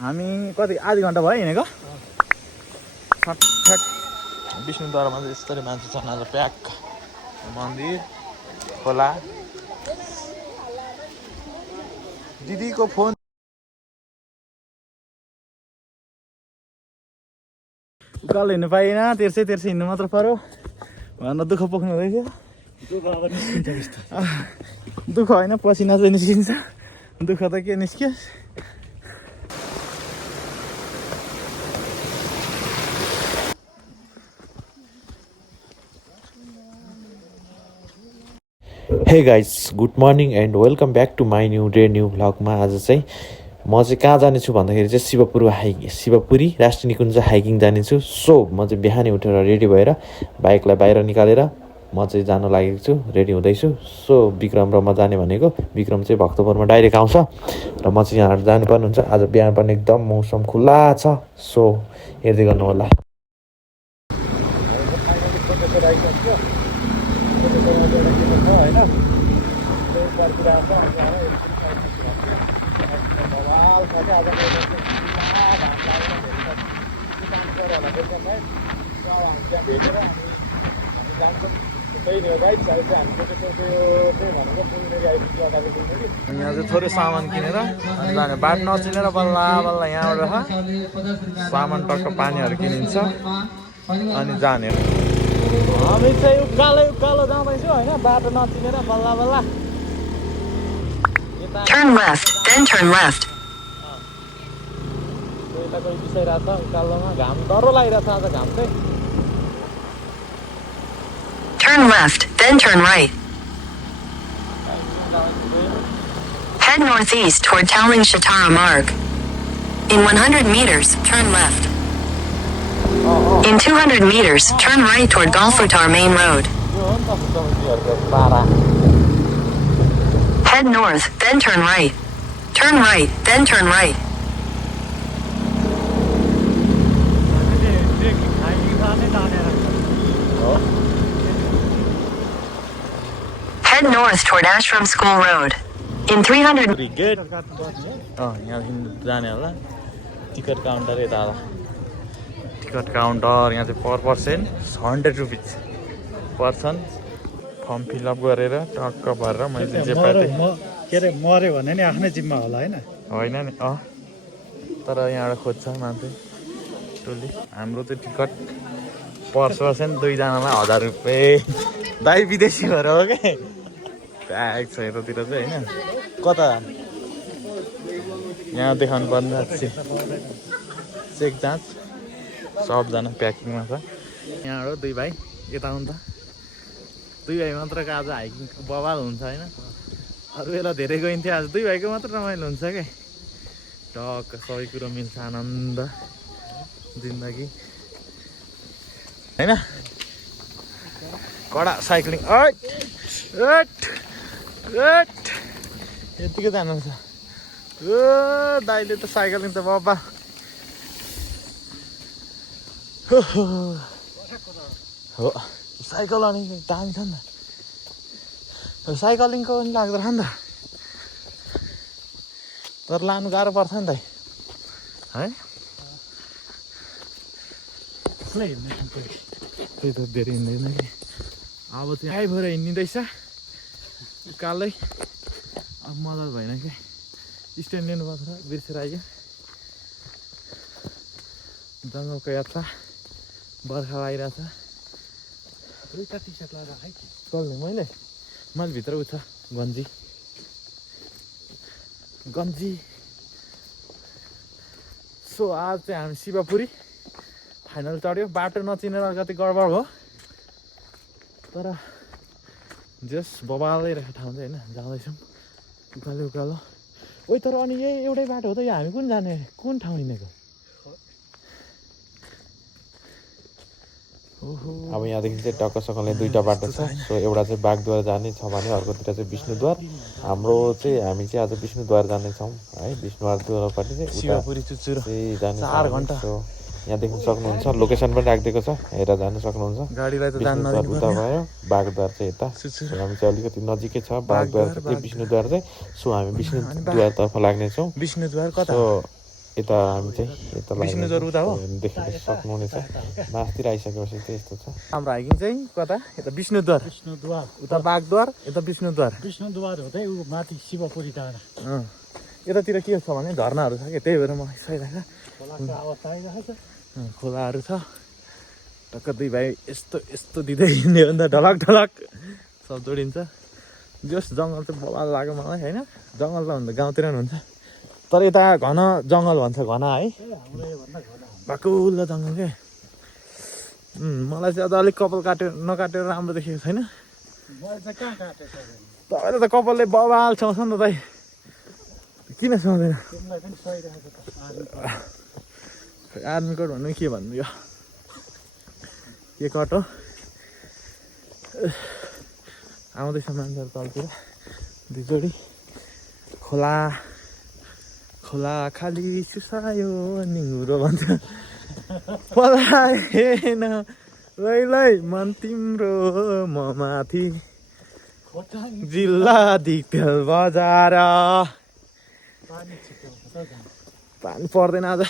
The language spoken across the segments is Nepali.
हामी कति आधी घन्टा भयो हिँडेको फटफट विष्णुद्वारमा चाहिँ यस्तरी मान्छे छन् आज प्याक मन्दिर खोला दिदीको फोन उकालो हिँड्नु पाइएन तेर्सै हिँड्नु मात्र पर्यो भनेर दुःख पोख्नु हुँदैथ्यो दुःख होइन पसिना चाहिँ निस्किन्छ दुःख त के निस्क्यो hey guys good morning and welcome back to my new day new भ्लगमा आज चाहिँ म चाहिँ कहाँ जानेछु भन्दाखेरि चाहिँ शिवपुरी राष्ट्रिय निकुञ्ज हाइकिङ जानेछु सो म चाहिँ बिहानै उठेर रेडी भएर बाइकलाई बाहिर निकालेर म चाहिँ जान लागेको छु रेडी हुँदैछु सो विक्रम र म जाने भनेको विक्रम चाहिँ भक्तपुरमा डाइरेक्ट आउँछ र म चाहिँ यहाँबाट जानुपर्ने हुन्छ आज बिहान पनि एकदम मौसम खुल्ला छ सो हेर्दै गर्नु होला यहाँ चाहिँ थोरै सामान किनेर अनि जाने बाटो नचिनेर बल्ल बल्ल यहाँबाट सामान टक्क पानीहरू किनिन्छ अनि जाने हामी चाहिँ उकालो जाँदैछु होइन बाटो नचिनेर बल्ल बल्ल Turn left, then turn left. कोही बिसाइरहेको छ उकालोमा घाम डह्रो लागिरहेको छ आज घाम चाहिँ Turn left, then turn right. Head northeast toward Towling Shatara Marg. In 100 meters, turn left. In 200 meters, turn right toward Golfutar Main Road. Head north, then turn right. Turn right, then turn right. Head north toward Ashram School Road. In 300 get यहाँदेखि जाने होला टिकट काउन्टर यता होला टिकट काउन्टर यहाँ चाहिँ per person 100 rupees person form fill up गरेर टक्क भरेर मैले जे पाएँ के अरे मऱ्यो भने नि आफ्नै जिम्मा होला होइन नि तर यहाँबाट खोज्छ मान्छे टोली हाम्रो चाहिँ टिकट पर्सन दुईजनालाई 1000 रुपियाँ दाइ विदेशी भएर हो क्या प्याक छ यतातिर चाहिँ होइन कता यहाँ देखाउनु पर्ने चेक जाँच सबजना प्याकिङमा छ यहाँबाट दुई भाइ यता हुन् त दुई भाइ मात्रको आज हाइकिङ बवाल हुन्छ होइन अरू बेला धेरै गइन्थ्यो आज दुई भाइको मात्र रमाइलो हुन्छ क्या टक्क सबै कुरो मिल्छ आनन्द जिन्दगी होइन कडा साइक्लिङ यतिकै जानुहुन्छ ओ दाइले त साइक्लिङ त बाबा हो साइकल अनि दामी छ नि त साइक्लिङको पनि लाग्दो रहेछ नि त तर लानु गाह्रो पर्छ नि त है त्यही त धेरै हिँड्दैन कि अब चाहिँ आइ भएर हिँडिँदैछ उकालै अब मजा भएन क्या स्ट्यान्ड लिनुपर्छ बिर्सेर आइयो जङ्गलको यात्रा बर्खा लागिरहेछ दुईटा टी सर्ट लगाएर है चल्ने मैले भित्र उठ गन्जी सो आज चाहिँ हामी शिवपुरी फाइनल चढ्यो बाटो नचिनेर अलिकति गडबड भयो तर जस बबालै रहेको ठाउँ चाहिँ होइन जाँदैछौँ उकालो ओइ तर अनि यही एउटै बाटो हो त यो हामी कुन जाने कुन ठाउँ हिँडेको अब यहाँदेखि चाहिँ टक्कसँगले दुईवटा बाटो छ सो एउटा चाहिँ बागद्वार जाने छ भने अर्कोतिर चाहिँ विष्णुद्वार हाम्रो चाहिँ हामी चाहिँ आज विष्णुद्वार जानेछौँ है विष्णुद्वारपट्टि चाहिँ शिवपुरी चुचुरो जाने 4 घन्टा यहाँ देख्न सक्नुहुन्छ लोकेसन पनि राखिदिएको छ हेरेर जान सक्नुहुन्छ गाडीलाई त जान्न उता भयो बागद्वार चाहिँ यता हामी चाहिँ अलिकति नजिकै छ बागद्वार चाहिँ विष्णुद्वार चाहिँ सो हामी विष्णुद्वारतर्फ लाग्नेछौँ विष्णुद्वार कता यता हामी चाहिँ यता विष्णुजर उता हो देख्न सक्नुहुनेछ मासतिर आइसकेपछि चाहिँ यस्तो छ हाम्रो हाइकिङ चाहिँ कता यता विष्णुद्वार उता बागद्वार यता विष्णुद्वार हुँदै ऊ माथि शिवपुरी डाँडा यतातिर के छ भने झरनाहरू छ क्या त्यही भएर म सहिरहेको खोलाको अवस्था आइरहेको छ खोलाहरू छ टक्क दुई भाइ यस्तो यस्तो दिँदै हिँड्यो भने त ढलक ढलक सब जोडिन्छ जस जङ्गल चाहिँ बवाल लाग्यो मलाई होइन जङ्गल त भन्दा गाउँतिर पनि हुन्छ तर यता घन जङ्गल भन्छ घना है बाकुल्लो जङ्गल के मलाई चाहिँ अझ अलिक कपाल नकाटेर राम्रो देखेको छैन तपाईँले त कपालले बवाल छाउँछ नि त दाइ किन सुहाउँदैन आर्मी कट भन्नु के भन्नु यो के कट हो आउँदैछ मान्छेहरू तलतिर दुई जोडी खोला खोला खाली सुसायो निहुरो भन्छ पलाएन लैलै मन तिम्रो म माथि जिल्ला दिक्तेल बजार पानी पर्दैन आज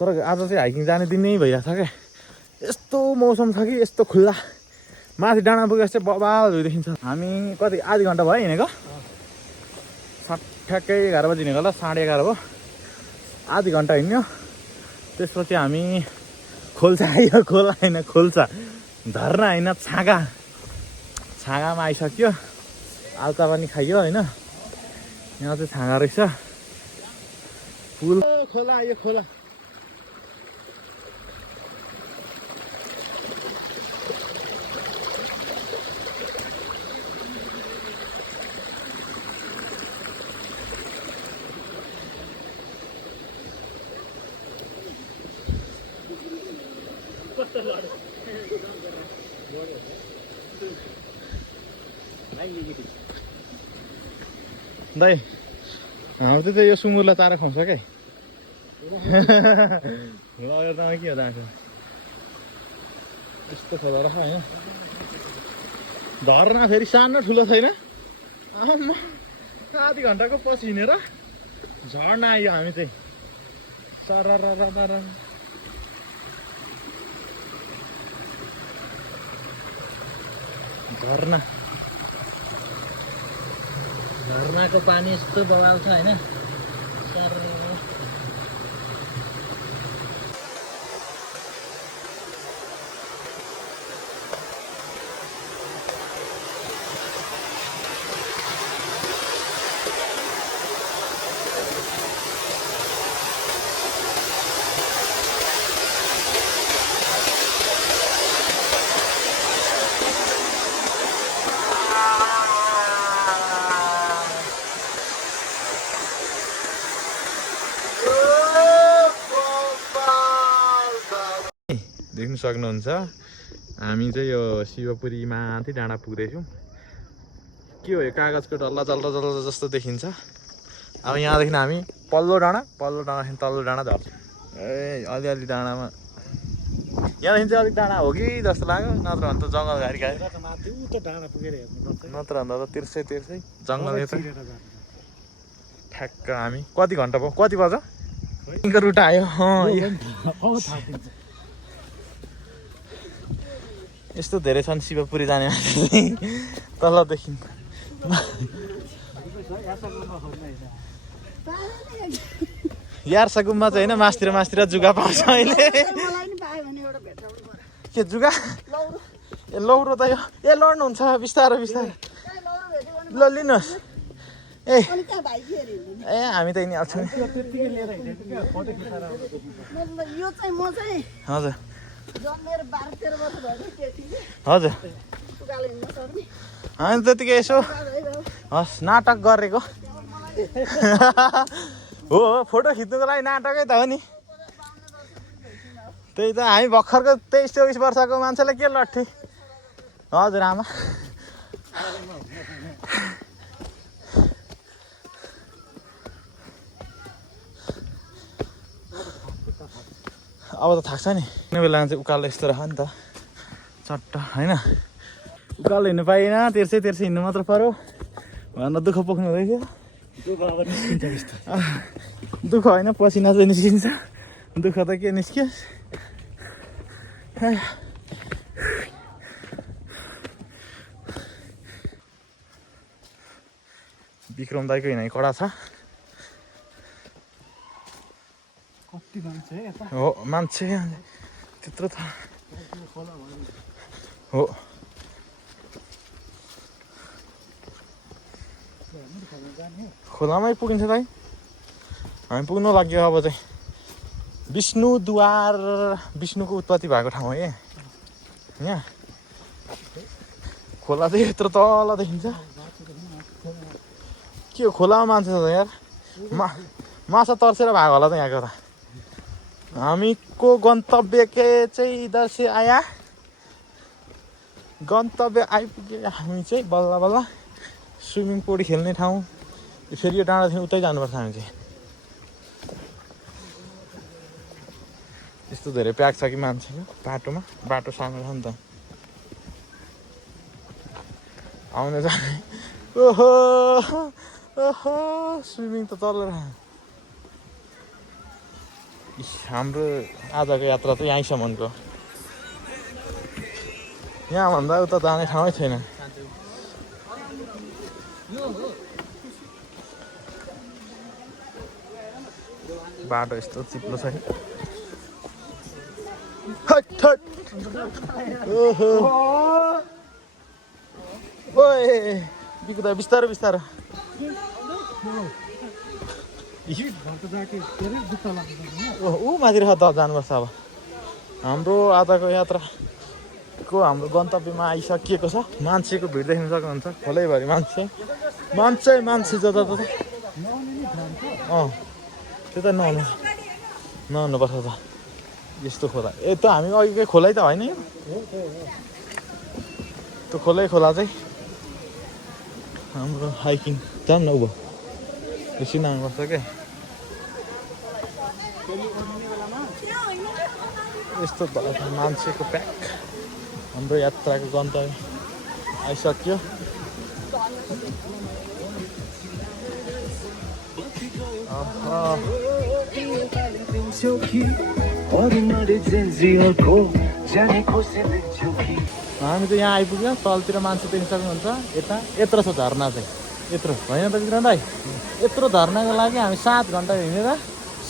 तर आज चाहिँ हाइकिङ जाने दिन नै भइरहेको छ क्या यस्तो मौसम छ कि यस्तो खुल्ला माथि डाँडा पुगेर चाहिँ बबाल भ्यू देखिन्छ हामी कति आधी घन्टा भयो हिँडेको ठ्याक्कै 11 बजी हिँडेको ल 11:30 भयो आधी घन्टा हिँड्यो त्यसपछि हामी खोल्सा आयो खोला होइन खोल्सा झर्ना होइन छाँगामा आइसक्यो आल्ता पनि खाइयो होइन यहाँ चाहिँ छाँगा रहेछ फुल खोला आयो खोला दाइ हाम्रो चाहिँ यो सुँगुरलाई तारा खुवाउँछ क्या लगेर त के हो दाजु यस्तो खोला रहेछ होइन झर्ना फेरि सानो ठुलो छैन आम्मा आधी घन्टाको पछि हिँडेर झर्ना आयो हामी चाहिँ सरर झर्नाको पानी यस्तो बवाल छ होइन देख्न सक्नुहुन्छ हामी चाहिँ यो शिवपुरी माथि डाँडा पुग्दैछौँ के हो यो कागजको डल्ला जल्ला जस्तो देखिन्छ अब यहाँदेखि हामी पल्लो डाँडादेखि तल्लो डाँडा झर्छ ए अलिअलि डाँडामा यहाँदेखि चाहिँ अलिक डाँडा हो कि जस्तो लाग्यो नत्र भने त जङ्गल घारी खायो नत्र भन्दा त तिर्सै जङ्गल ठ्याक्क हामी कति घन्टा भयो कति बज्यो रुट आयो यस्तो धेरै छन् शिवपुरी जाने मान्छे तलदेखि यार्सा गुम्बा चाहिँ होइन मासतिर जुगा पाउँछ अहिले के जुगा ए लौरो त यो ए लड्नुहुन्छ बिस्तारो ल लिनुहोस् ए हामी त हिँडिहाल्छौँ हजुर हजुर हामी त्यतिकै यसो हस् नाटक गरेको हो फोटो खिच्नुको लागि नाटकै त हो नि त्यही त हामी भर्खरको 23-24 वर्षको मान्छेलाई के लट्ठी हजुर आमा अब त थाक्छ नि कुनै बेला चाहिँ उकालो यस्तो रह नि त चट्ट होइन उकालो हिँड्नु पाइएन तेर्सै हिँड्नु मात्र पर्यो भनेर दुःख पोख्नु हुँदैथ्यो दुःख होइन पसिना चाहिँ निस्किन्छ दुःख त के निस्क्यो विक्रम दाइको हिँडाइ कडा छ हो मान्छे त्यत्रो छ हो खोलामै पुगिन्छ दाइ हामी पुग्नु लाग्यो अब चाहिँ विष्णुद्वार विष्णुको उत्पत्ति भएको ठाउँ है यहाँ खोला चाहिँ यत्रो तल देखिन्छ के हो खोलामा मान्छे छ त यार माछा तर्सेर भएको होला त यहाँको त हामीको गन्तव्य के चाहिँ इधर से आया गन्तव्य आइपुगे हामी चाहिँ बल्ल बल्ल स्विमिङ पुल खेल्ने ठाउँ फेरि यो डाँडादेखि उतै जानुपर्छ हामी चाहिँ यस्तो धेरै प्याक छ कि मान्छेको बाटोमा बाटो सानो छ नि त आउने जाने ओहो ओहो स्विमिङ त चलेर हाम्रो आजको यात्रा चाहिँ यहीँसम्मको यहाँभन्दा उता जाने ठाउँै छैन बाटो यस्तो चिप्लो छ नि ओहो ओए बिग्दा बिस्तारो बिस्तारो ऊ माथि त जानुपर्छ अब हाम्रो आजको यात्राको हाम्रो गन्तव्यमा आइसकिएको छ मान्छेको भिड देख्न सक्नुहुन्छ खोलैभरि मान्छे मान्छे मान्छे जताततै त्यता नहुनुपर्छ त यस्तो खोला त हामी अघिकै खोलै त होइन यो त्यो खोला चाहिँ हाम्रो हाइकिङ जाऊँ न उभो एकछिन आउनुपर्छ क्या यस्तो मान्छेको प्याक हाम्रो यात्राको गन्तव्य आइसक्यो हामी चाहिँ यहाँ आइपुग्यो तलतिर मान्छे देख्न सक्नुहुन्छ यता यत्रो छ झरना चाहिँ यत्रो होइन त विक्रम दाइ यत्रो झरनाको लागि हामी 7 घन्टा हिँडेर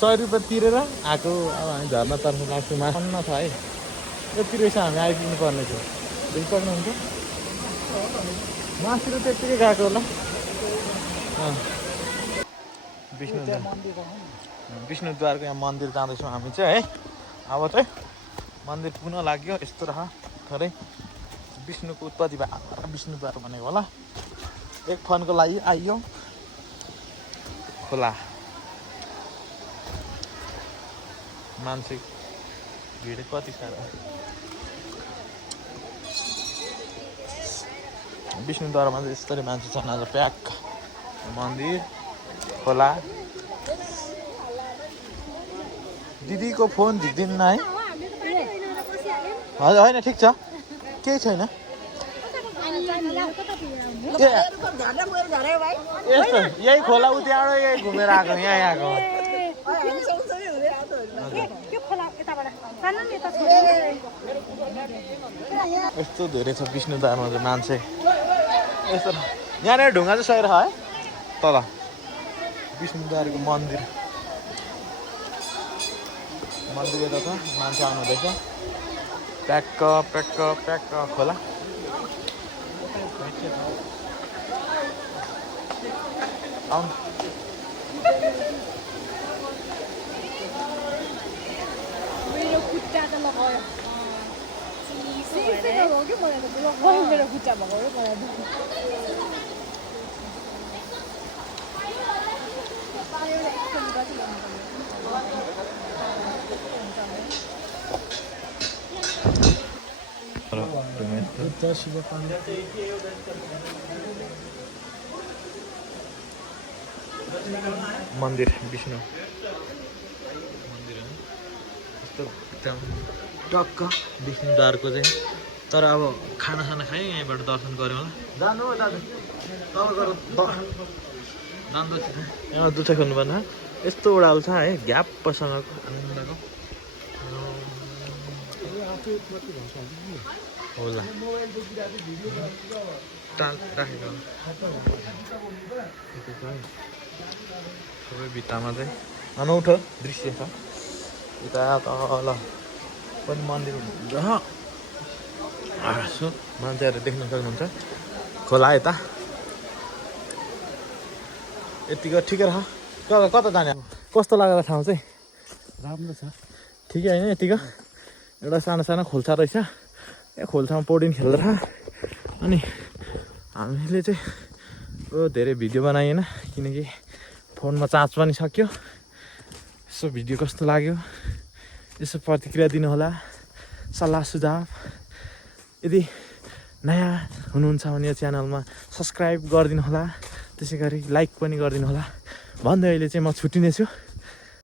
100 रुपियाँ तिरेर आएको अब हामी झरनातर्फ लाग्छौँ मान्न छ है यति रहेछ हामी आइपुग्नु पर्ने थियो देखि सक्नुहुन्छ मासु त त्यत्तिकै गएको होला विष्णुद्वारको यहाँ मन्दिर जाँदैछौँ हामी चाहिँ है अब चाहिँ मन्दिर पुग्न लाग्यो यस्तो रह थोरै विष्णुको उत्पत्ति भयो विष्णुद्वार भनेको होला एक फनको लागि आइयो खोला मान्छे भिड कति साह्रो विष्णुद्वारमा चाहिँ यस्तरी मान्छे छन् आज प्याक मन्दिर खोला दिदीको फोन झिक्दिन्न है हजुर होइन ठिक छ केही छैन यस्तो यही खोला उ त्यहाँबाट यही घुमेर आएको यहाँ आएको यस्तो धेरै छ विष्णुद्वारमा चाहिँ मान्छे यस्तो यहाँनिर ढुङ्गा चाहिँ सही है तल विष्णुद्वारको मन्दिर यता छ मान्छे आउनुहुँदैछ प्याक्क प्याक्क प्याक्क खोला आउनु मेरो खुट्टा त लगायो मेरो खुट्टा भएको मन्दिर विष्णु मन्दिर यस्तो एकदम टक्क विष्णुद्वारको चाहिँ तर अब खानासाना खाएँ यहीँबाट दर्शन गऱ्यो होला जानु दाजु तल गएर जाँदैछ यहाँ दुध खोल्नु पर्ने यस्तो उडाल छ है ग्यापसँगको आनन्दको होला टाल राखेको सबै भित्तामा चाहिँ अनौठो दृश्य छ यता तल पनि मन्दिर हुन्छ यसो मान्छेहरू देख्न सक्नुहुन्छ खोला यता यतिको ठिकै रह कता जाने कस्तो लागेको ठाउँ चाहिँ राम्रो छ ठिकै होइन यतिको एउटा सानो सानो खोल्सा रहेछ ए खोल्सामा पौडिन खेल्दै अनि हामीले चाहिँ धेरै भिडियो बनाइएन किनकि फोनमा चार्ज पनि सक्यो यसो भिडियो कस्तो लाग्यो यसो प्रतिक्रिया दिनुहोला सल्लाह सुझाव यदि नयाँ हुनुहुन्छ भने यो च्यानलमा सब्सक्राइब गरिदिनु होला त्यसै गरी लाइक पनि गरिदिनु होला भन्दै अहिले चाहिँ म छुट्टिनेछु